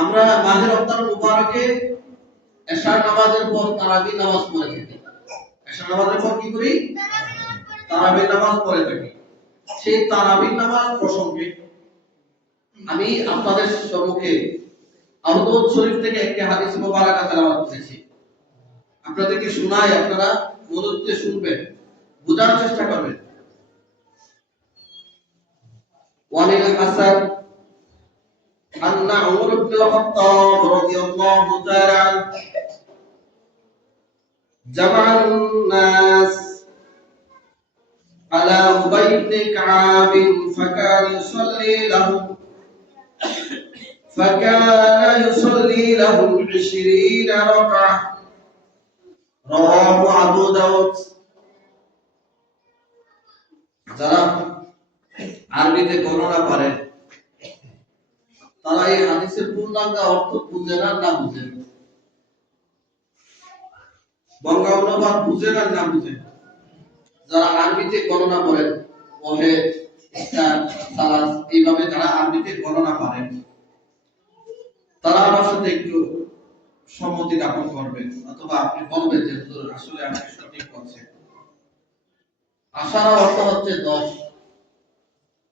আমরা মাহে রমজান মুবারকে এশার নামাজের পর তারাবি নামাজ পড়ে থাকি। এশার নামাজের পর কি করি? তারাবি নামাজ পড়ে থাকি। সেই তারাবি নামাজ প্রসঙ্গে আমি আপনাদের সম্মুখে আবু দাউদ শরীফ থেকে একটি হাদিস মুবারাকা তেলাওয়াত করেছি। আপনাদেরকে শোনাই, আপনারা মনোযোগ দিয়ে শুনবেন, বোঝার চেষ্টা করবেন। ওয়ালিল হাসান أن عمر بن الخطاب رضي الله تعالى عنه جمع الناس على أبي بن كعب فكان يصلي لهم 20 ركعة رواه أبو داود। যারা আরবিতে গণনা পারে তারা এই হাদিসের পূর্ণাঙ্গ অর্থ বুঝে না বুঝে, বঙ্গানুবাদ বুঝে না বুঝে, যারা আরবিতে গণনা করেন ওহে সালাস এইভাবে যারা আরবিতে গণনা পারেন তারা আমার সাথে একটু সম্মতি জ্ঞাপন করবেন, অথবা আপনি বলবেন যে আসলে আমি সঠিক বলছি। আশারা অর্থ হচ্ছে 10।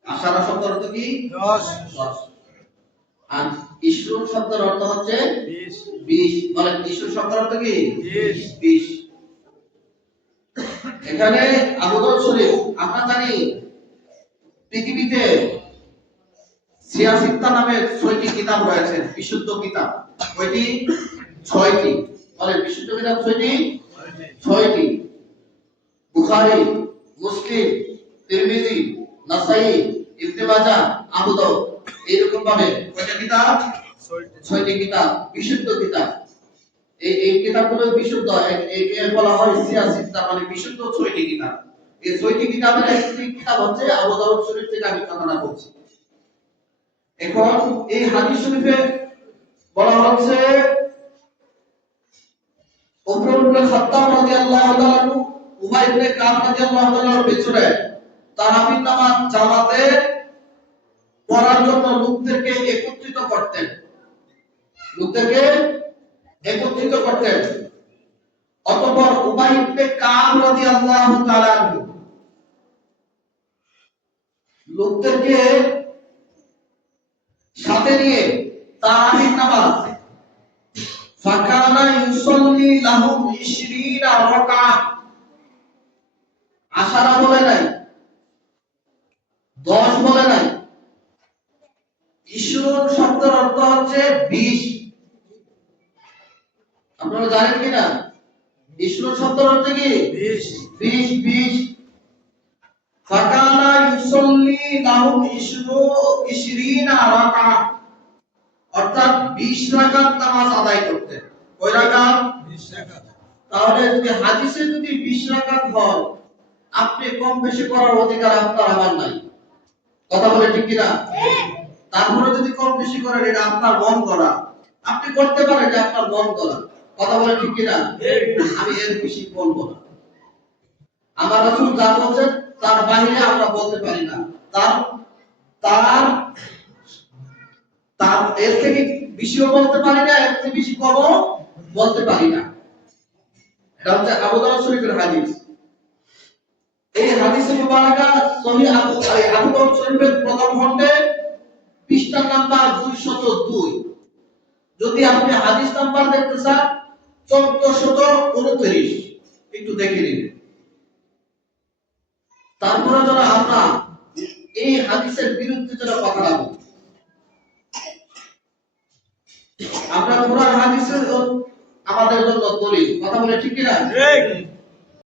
আশারা শব্দের অর্থ কি? 10। আর ইশরুন শব্দের অর্থ হচ্ছে 20। বলেন ইশরুন শব্দের অর্থ কি? 20। এখানে আবু দাউদ শরীফ, আমরা জানি পৃথিবীতে 86 নামে 6টি কিতাব রয়েছে, বিশুদ্ধ কিতাব। কয়টি? 6টি। বলেন বিশুদ্ধ কিতাব 6টি। বুখারী, মুসলিম, তিরমিজি, নাসাই, ইবনে মাজাহ, আবু দাউদ, এইরকম ভাবে কয়টা কিতাব? 6টি কিতাব, বিশুদ্ধ কিতাব। এই কিতাবগুলো বিশুদ্ধ, এর বলা হয় 86 কিতাব, মানে বিশুদ্ধ 6টি কিতাব। এই 6টি কিতাবের একটি কিতাব হচ্ছে আবু দাউদ শরীফ থেকে আমি কথাটা বলছি। এখন এই হাদিস শরীফে বলা হচ্ছে ওমর ইবনে খাত্তাব রাদিয়াল্লাহু তাআলা আনহু উবাই ইবনে কাব রাদিয়াল্লাহু তাআলার পেছনে তারাবির নামাজ জামাতে পড়ার জন্য লোকদেরকে একত্রিত করতেন। অতঃপর উবাই ইবনে কাব রাদিয়াল্লাহু তাআলা আনহু লোকদেরকে সাথে নিয়ে তারাবির নামাজ ফাকানা ইউসাল্লি লাহুম 20 রাকাত। আশারা বলে নাই, 10 বলে নাই। ইশরুন শব্দের অর্থ হচ্ছে 20। আপনারা জানেন কি না? ইশরুন শব্দের অর্থ কি? 20। ফাকানা ইউসাল্লি লাহুম 20 রাকাত, অর্থাৎ 20 রাকাত নামাজ আদায় করতেন। কয় রাকাত? 20 রাকাত। তাহলে যদি হাদিসে যদি 20 রাকাত হয়, আপনি কম বেশি করার অধিকার আপনার আমার নাই। কথা বলে ঠিক কি না? তারপরে যদি কম বেশি করেন, এটা আপনার মন করা, আপনি করতে পারেন, এটা আপনার মন করা। কথা বলে ঠিক কি না? আমি এর বেশি বলবো না। আমার রাসূল যা বলেছেন তার বাইরে আমরা বলতে পারি না, তার এর থেকে বেশিও বলতে পারি না, এর থেকে বেশি কমও বলতে পারি না। এটা হচ্ছে আবু দাউদ শরীফের হাদিস। এই হাদিসে মুবারাকা সহিহ আবু দাউদ শরীফের প্রথম খণ্ডে পৃষ্ঠা নাম্বার 202। যদি আপনি হাদিস নাম্বার দেখতে চান 1429, একটু দেখে নিন। তারপরে যারা আমরা এই হাদিসের বিরুদ্ধে যারা কথা বলবো, আমরা কোরআন হাদিসের আমাদের জন্য দলিল। কথা বলে ঠিক কি না? ঠিক।